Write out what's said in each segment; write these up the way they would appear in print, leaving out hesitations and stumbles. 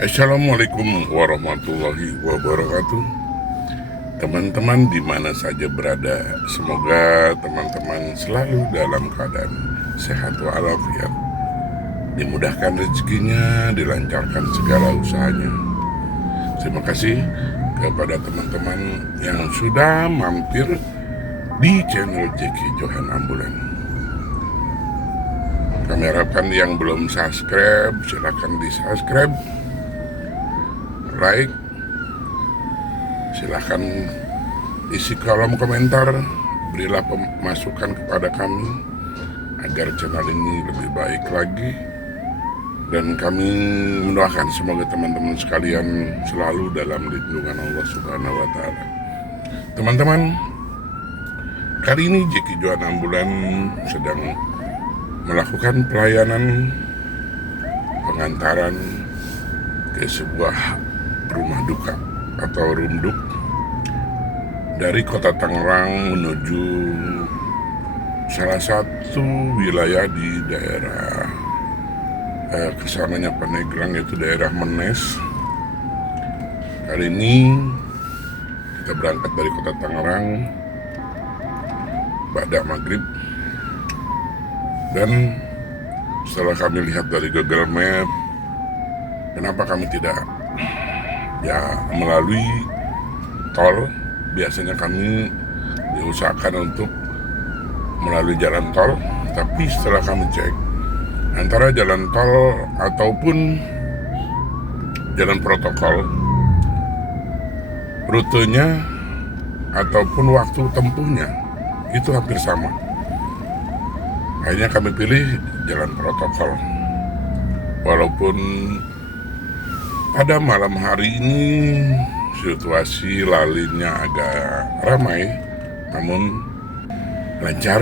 Assalamualaikum warahmatullahi wabarakatuh. Teman-teman di mana saja berada, semoga teman-teman selalu dalam keadaan sehat walafiat, dimudahkan rezekinya, dilancarkan segala usahanya. Terima kasih kepada teman-teman yang sudah mampir di channel Jeki Johan Ambulan. Kami harapkan yang belum subscribe, silahkan di subscribe, like, silahkan isi kolom komentar, berilah masukan kepada kami agar channel ini lebih baik lagi, dan kami mendoakan semoga teman-teman sekalian selalu dalam lindungan Allah Subhanahu wa Ta'ala. Teman-teman, kali ini Jeki Johan Ambulan sedang melakukan pelayanan pengantaran ke sebuah rumah duka atau rumduk dari kota Tangerang menuju salah satu wilayah di daerah kesananya Pandeglang, yaitu daerah Menes. Kali ini kita berangkat dari kota Tangerang pada maghrib, dan setelah kami lihat dari Google Map, kenapa kami tidak melalui tol. Biasanya kami diusahakan untuk melalui jalan tol, tapi setelah kami cek, antara jalan tol ataupun jalan protokol, rutenya ataupun waktu tempuhnya itu hampir sama. Akhirnya kami pilih jalan protokol. Walaupun pada malam hari ini situasi lalinnya agak ramai, namun lancar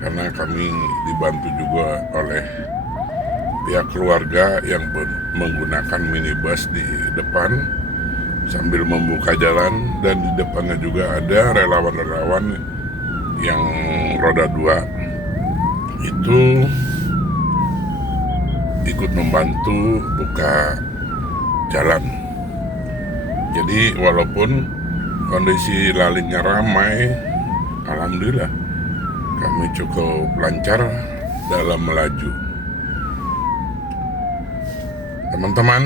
karena kami dibantu juga oleh pihak keluarga yang menggunakan minibus di depan sambil membuka jalan, dan di depannya juga ada relawan-relawan yang roda 2 itu ikut membantu buka jalan. Jadi walaupun kondisi lalinnya ramai, alhamdulillah kami cukup lancar dalam melaju. Teman-teman,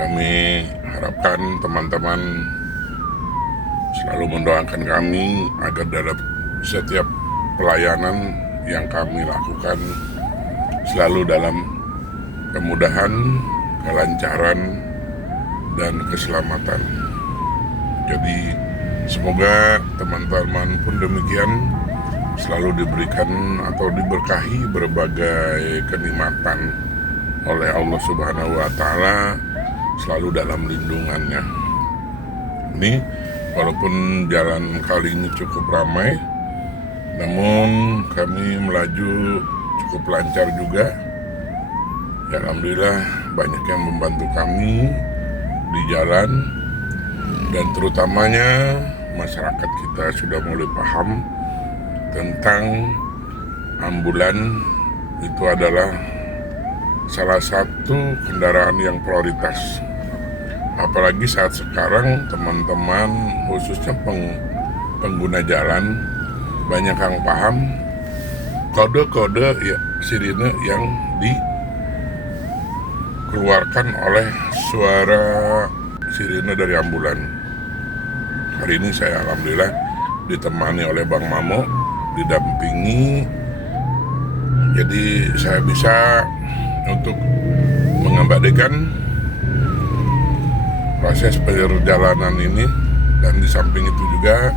kami harapkan teman-teman selalu mendoakan kami agar dalam setiap pelayanan yang kami lakukan selalu dalam kemudahan, kelancaran, dan keselamatan. Jadi semoga teman-teman pun demikian selalu diberikan atau diberkahi berbagai kenikmatan oleh Allah Subhanahu wa Ta'ala, selalu dalam lindungannya. Ini walaupun jalan kali ini cukup ramai, namun kami melaju cukup lancar juga. Ya, alhamdulillah banyak yang membantu kami di jalan, dan terutamanya masyarakat kita sudah mulai paham tentang ambulan itu adalah salah satu kendaraan yang prioritas. Apalagi saat sekarang teman-teman khususnya pengguna jalan banyak yang paham kode-kode ya sirine yang dikeluarkan oleh suara sirine dari ambulan. Hari ini saya alhamdulillah ditemani oleh Bang Mamo, didampingi, jadi saya bisa untuk mengabadikan proses perjalanan ini. Dan di samping itu juga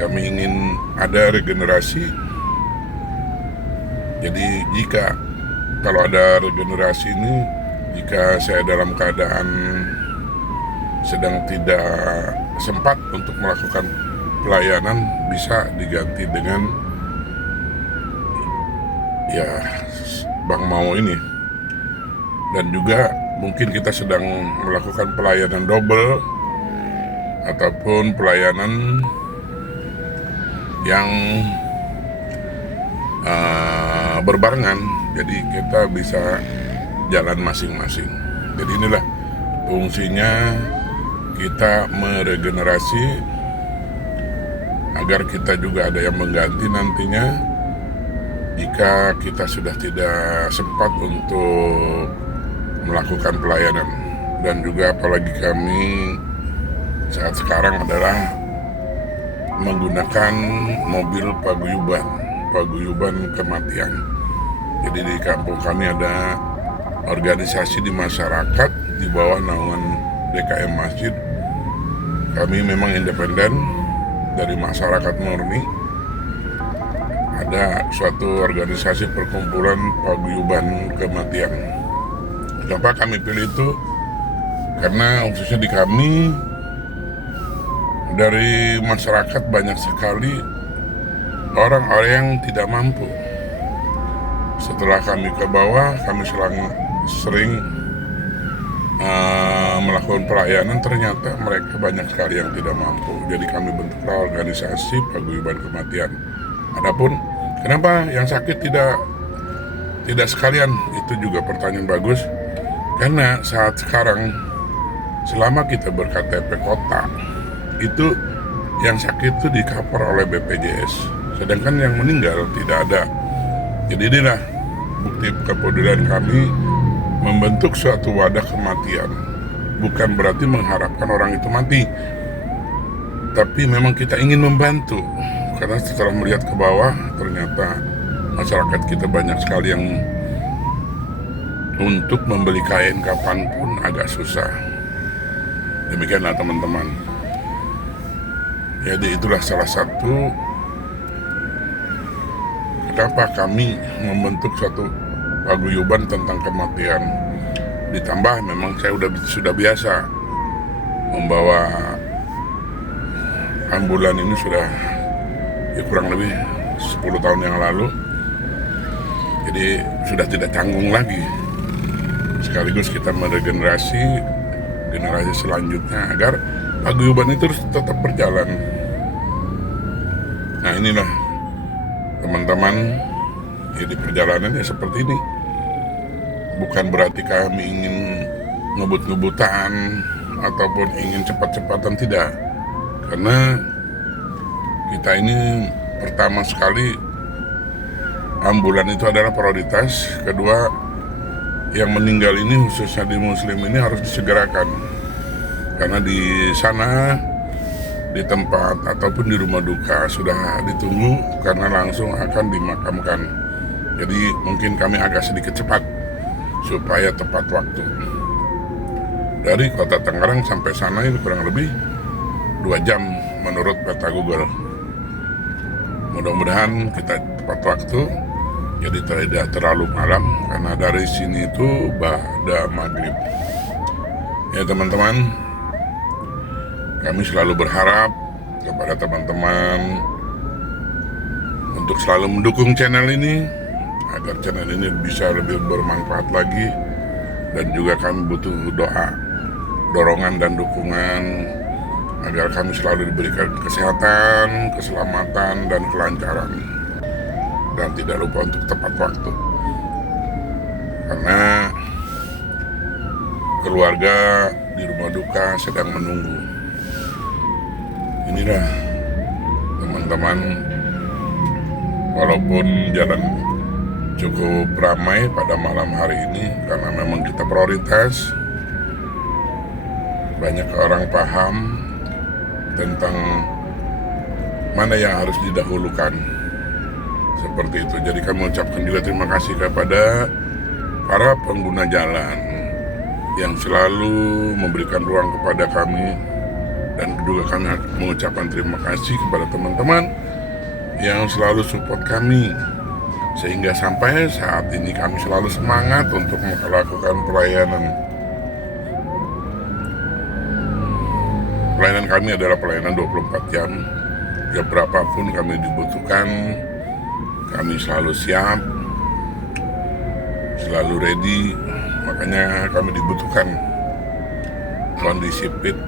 kami ingin ada regenerasi. Jadi jika kalau ada regenerasi ini, jika saya dalam keadaan sedang tidak sempat untuk melakukan pelayanan, bisa diganti dengan ya Bang Mau ini. Dan juga mungkin kita sedang melakukan pelayanan double ataupun pelayanan yang berbarengan. Jadi kita bisa jalan masing-masing. Jadi inilah fungsinya kita meregenerasi agar kita juga ada yang mengganti nantinya jika kita sudah tidak sempat untuk melakukan pelayanan. Dan juga apalagi kami saat sekarang adalah menggunakan mobil paguyuban kematian. Jadi di kampung kami ada organisasi di masyarakat di bawah naungan DKM Masjid. Kami memang independen dari masyarakat murni. Ada suatu organisasi perkumpulan paguyuban kematian. Kenapa kami pilih itu? Karena khususnya di kami, dari masyarakat banyak sekali orang-orang yang tidak mampu. Setelah kami ke bawah, kami sering melakukan pelayanan, ternyata mereka banyak sekali yang tidak mampu. Jadi kami bentuklah organisasi paguyuban kematian. Adapun kenapa yang sakit tidak sekalian, itu juga pertanyaan bagus. Karena saat sekarang selama kita berKTP kota, itu yang sakit itu di-cover oleh BPJS, sedangkan yang meninggal tidak ada. Jadi inilah bukti kepedulian kami membentuk suatu wadah kematian. Bukan berarti mengharapkan orang itu mati, tapi memang kita ingin membantu. Karena setelah melihat ke bawah, ternyata masyarakat kita banyak sekali yang untuk membeli kain kapanpun agak susah. Demikianlah teman-teman. Jadi itulah salah satu kenapa kami membentuk suatu paguyuban tentang kematian. Ditambah memang saya sudah biasa membawa ambulan ini sudah kurang lebih 10 tahun yang lalu. Jadi sudah tidak canggung lagi. Sekaligus kita meregenerasi generasi selanjutnya agar paguyuban itu tetap berjalan. Nah inilah teman-teman, jadi perjalanannya seperti ini. Bukan berarti kami ingin ngebut-ngebutan ataupun ingin cepat-cepatan, tidak. Karena kita ini pertama sekali ambulan itu adalah prioritas. Kedua, yang meninggal ini khususnya di muslim ini harus disegerakan. Karena di sana, di tempat ataupun di rumah duka sudah ditunggu karena langsung akan dimakamkan. Jadi mungkin kami agak sedikit cepat supaya tepat waktu. Dari kota Tangerang sampai sana itu kurang lebih 2 jam menurut peta Google. Mudah-mudahan kita tepat waktu, jadi tidak terlalu malam karena dari sini itu ba'da maghrib. Ya teman-teman, kami selalu berharap kepada teman-teman untuk selalu mendukung channel ini agar channel ini bisa lebih bermanfaat lagi, dan juga kami butuh doa, dorongan dan dukungan agar kami selalu diberikan kesehatan, keselamatan, dan kelancaran, dan tidak lupa untuk tepat waktu karena keluarga di rumah duka sedang menunggu. Inilah teman-teman, walaupun jalan cukup ramai pada malam hari ini karena memang kita prioritas, banyak orang paham tentang mana yang harus didahulukan seperti itu. Jadi kami mengucapkan juga terima kasih kepada para pengguna jalan yang selalu memberikan ruang kepada kami, dan juga kami mengucapkan terima kasih kepada teman-teman yang selalu support kami, sehingga sampai saat ini kami selalu semangat untuk melakukan pelayanan. Pelayanan kami adalah pelayanan 24 jam. Ya berapapun kami dibutuhkan, kami selalu siap, selalu ready. Makanya kami dibutuhkan kondisi fit,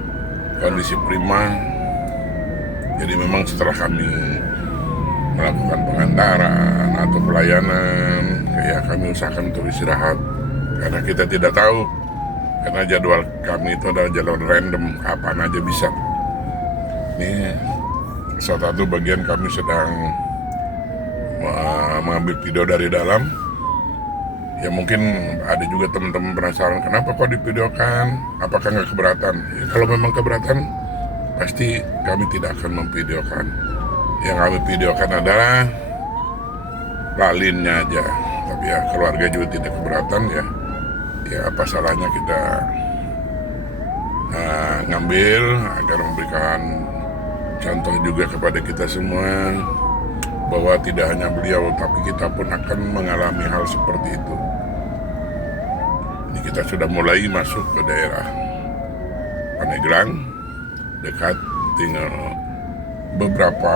kondisi prima. Jadi memang setelah kami melakukan pengantaran atau pelayanan, ya kami usahakan untuk istirahat, karena kita tidak tahu, karena jadwal kami itu adalah jadwal random, kapan aja bisa. Ini salah satu bagian kami sedang mengambil video dari dalam. Ya mungkin ada juga teman-teman penasaran kenapa kok divideokan, apakah nggak keberatan? Ya, kalau memang keberatan pasti kami tidak akan memvideokan. Yang kami videokan adalah lalinnya aja. Tapi ya keluarga juga tidak keberatan ya. Ya apa salahnya kita ngambil agar memberikan contoh juga kepada kita semua bahwa tidak hanya beliau tapi kita pun akan mengalami hal seperti itu. Ini kita sudah mulai masuk ke daerah Pandeglang, dekat, tinggal beberapa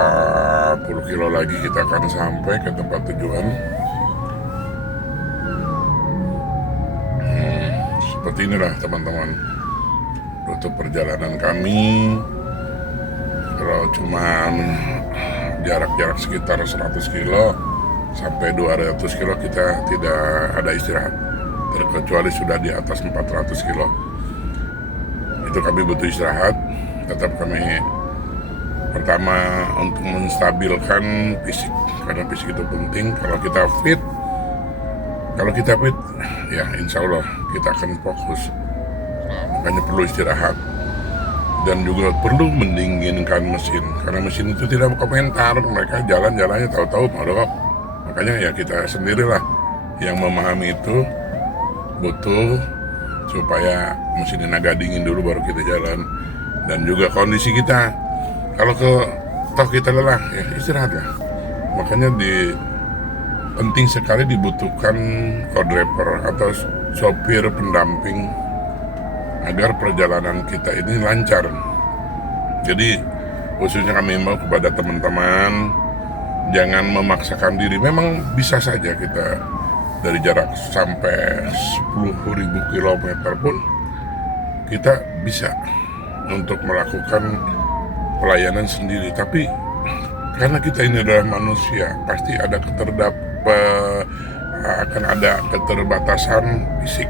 puluh kilo lagi kita akan sampai ke tempat tujuan. Seperti inilah teman-teman rute perjalanan kami. Kalau cuman jarak-jarak sekitar 100 kilo sampai 200 kilo kita tidak ada istirahat, terkecuali sudah di atas 400 kilo itu kami butuh istirahat. Tetap kami pertama untuk menstabilkan fisik, karena fisik itu penting. Kalau kita fit ya insya Allah kita akan fokus. Makanya perlu istirahat dan juga perlu mendinginkan mesin, karena mesin itu tidak berkomentar, mereka jalan-jalannya tahu-tahu mogok. Makanya ya kita sendirilah yang memahami itu, butuh supaya mesin ini agak dingin dulu baru kita jalan. Dan juga kondisi kita, kalau toh kita lelah ya istirahatlah. Makanya penting sekali dibutuhkan co-driver atau sopir pendamping agar perjalanan kita ini lancar. Jadi khususnya kami himbau kepada teman-teman, jangan memaksakan diri. Memang bisa saja kita dari jarak sampai 10.000 km pun kita bisa untuk melakukan pelayanan sendiri. Tapi karena kita ini adalah manusia, pasti ada akan ada keterbatasan fisik,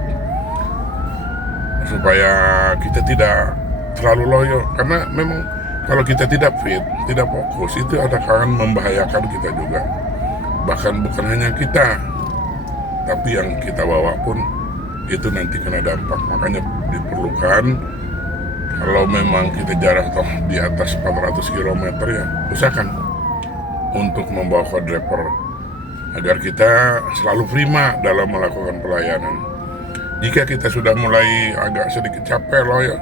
supaya kita tidak terlalu loyo. Karena memang kalau kita tidak fit, tidak fokus, itu akan membahayakan kita juga. Bahkan bukan hanya kita, tapi yang kita bawa pun itu nanti kena dampak. Makanya diperlukan, kalau memang kita jarak toh di atas 400 km ya usahakan untuk membawa co-driver agar kita selalu prima dalam melakukan pelayanan. Jika kita sudah mulai agak sedikit capek loh ya,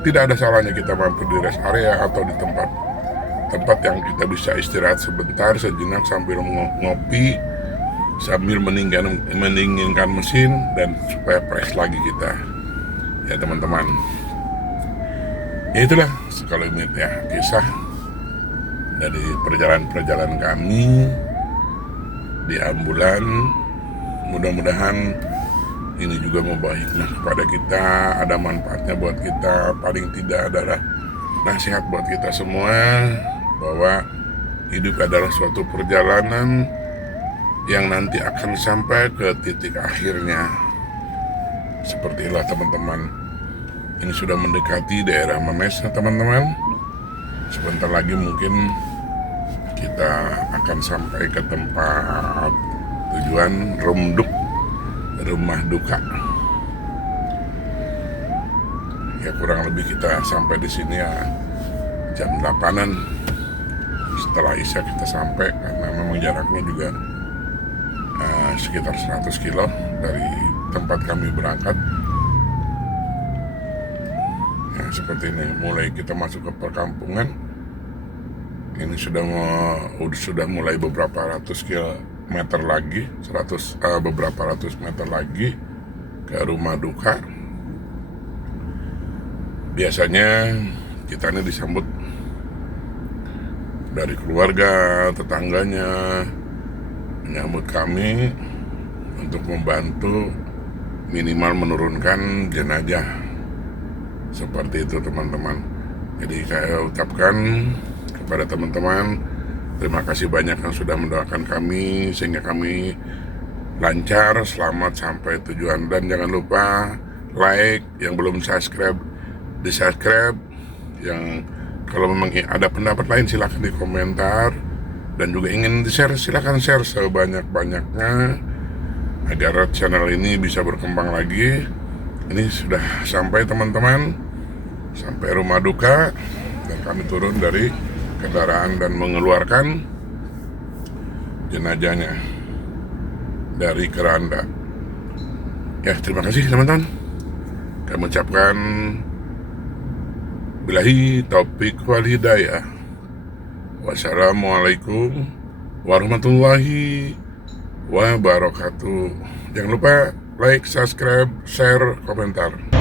tidak ada salahnya kita mampir di rest area atau di tempat yang kita bisa istirahat sebentar, sejenak sambil ngopi, sambil mendinginkan mesin, dan supaya fresh lagi kita ya teman-teman. Ya itulah sekelumit ya kisah dari perjalanan kami di ambulan. Mudah-mudahan ini juga membawa hikmah kepada kita, ada manfaatnya buat kita. Paling tidak adalah nasihat buat kita semua bahwa hidup adalah suatu perjalanan yang nanti akan sampai ke titik akhirnya. Seperti itulah teman-teman. Ini sudah mendekati daerah Memes teman-teman. Sebentar lagi mungkin kita akan sampai ke tempat tujuan rumah duka. Ya kurang lebih kita sampai di sini ya jam 8-an. Setelah Isya kita sampai, karena memang jaraknya juga sekitar 100 kilo dari tempat kami berangkat. Nah, seperti ini mulai kita masuk ke perkampungan. Ini sudah mulai beberapa ratus kilometer lagi, beberapa ratus meter lagi ke rumah duka. Biasanya kita ini disambut dari keluarga, tetangganya menyambut kami untuk membantu minimal menurunkan jenazah. Seperti itu teman-teman. Jadi saya ucapkan kepada teman-teman, terima kasih banyak yang sudah mendoakan kami, sehingga kami lancar, selamat sampai tujuan. Dan jangan lupa like, yang belum subscribe di subscribe, yang kalau memang ada pendapat lain silahkan di komentar, dan juga ingin di share silahkan share sebanyak-banyaknya agar channel ini bisa berkembang lagi. Ini sudah sampai teman-teman, sampai rumah duka, dan kami turun dari kendaraan dan mengeluarkan jenazahnya dari keranda. Ya, terima kasih teman-teman. Kami ucapkan billahi taufik wal hidayah. Wassalamualaikum warahmatullahi wabarakatuh. Jangan lupa like, subscribe, share, komentar.